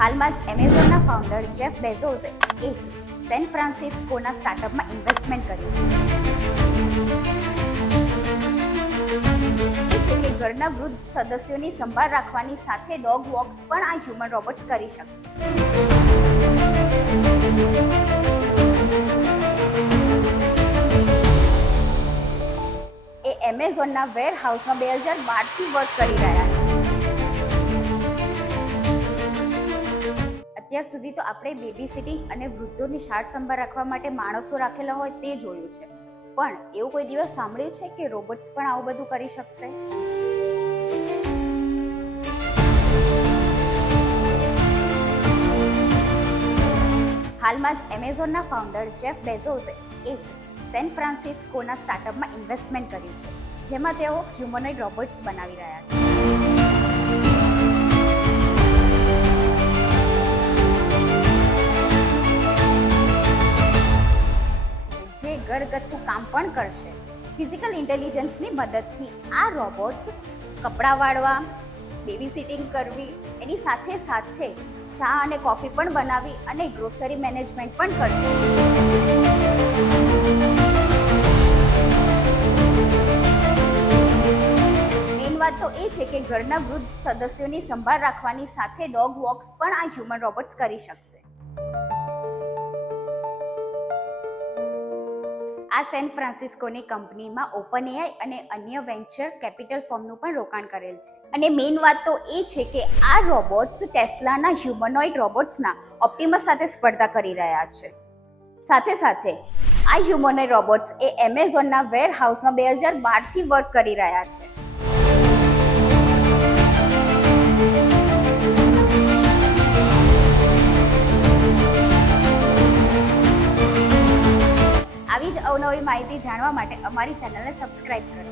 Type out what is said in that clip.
હાલમાં જ એમેઝોનના founder Jeff બેઝોસે એક સેન ફ્રાન્સિસ્કોના સ્ટાર્ટઅપમાં ઇન્વેસ્ટમેન્ટ કર્યું છે કે ઘરના વૃદ્ધ સદસ્યોની સંભાળ રાખવાની સાથે ડોગ વોક્સ પણ આ હ્યુમન રોબોટ્સ કરી શકશે. એ એમેઝોનના વેરહાઉસમાં 2012થી વર્ક કરી રહ્યા છે. અત્યાર સુધી તો આપણે બેબી સિટિંગ અને વૃદ્ધોની સાર સંભાળ રાખવા માટે માણસો રાખેલા હોય તે જોયું છે, પણ એવું કોઈ દિવસ સાંભળ્યું છે કે રોબોટ્સ પણ આવું બધું કરી શકશે? હાલમાં જ એમેઝોનના ફાઉન્ડર જેફ બેઝોસે એક સેન ફ્રાન્સિસ્કોના સ્ટાર્ટઅપમાં ઇન્વેસ્ટમેન્ટ કર્યું છે, જેમાં તેઓ હ્યુમનોઇડ રોબોટ્સ બનાવી રહ્યા છે. જે ઘરગથ્થુ કામ પણ કરશે. ફિઝિકલ ઇન્ટેલિજન્સની મદદથી આ રોબોટ્સ કપડાં વાળવા, બેબી સિટિંગ કરવી, એની સાથે સાથે ચા અને કોફી પણ બનાવી અને ગ્રોસરી મેનેજમેન્ટ પણ કરશે. મેઇન વાત તો એ છે કે ઘરના વૃદ્ધ સદસ્યોની સંભાળ રાખવાની સાથે ડોગ વોક્સ પણ આ હ્યુમન રોબોટ્સ કરી શકશે. આ સેન ફ્રાન્સિસ્કોની કંપનીમાં ઓપનએઆઈ અને અન્ય વેન્ચર કેપિટલ ફર્મનું પણ રોકાણ કરેલ છે. અને મેઇન વાત તો એ છે કે આ રોબોટ્સ ટેસ્લાના હ્યુમનોઇડ રોબોટ્સના ઓપ્ટિમસ સાથે સ્પર્ધા કરી રહ્યા છે. સાથે સાથે આ હ્યુમનોઇડ રોબોટ્સ એ એમેઝોનના વેરહાઉસમાં 2012થી વર્ક કરી રહ્યા છે. આવી જ અવનવી માહિતી જાણવા માટે અમારી ચેનલને સબસ્ક્રાઇબ કરો.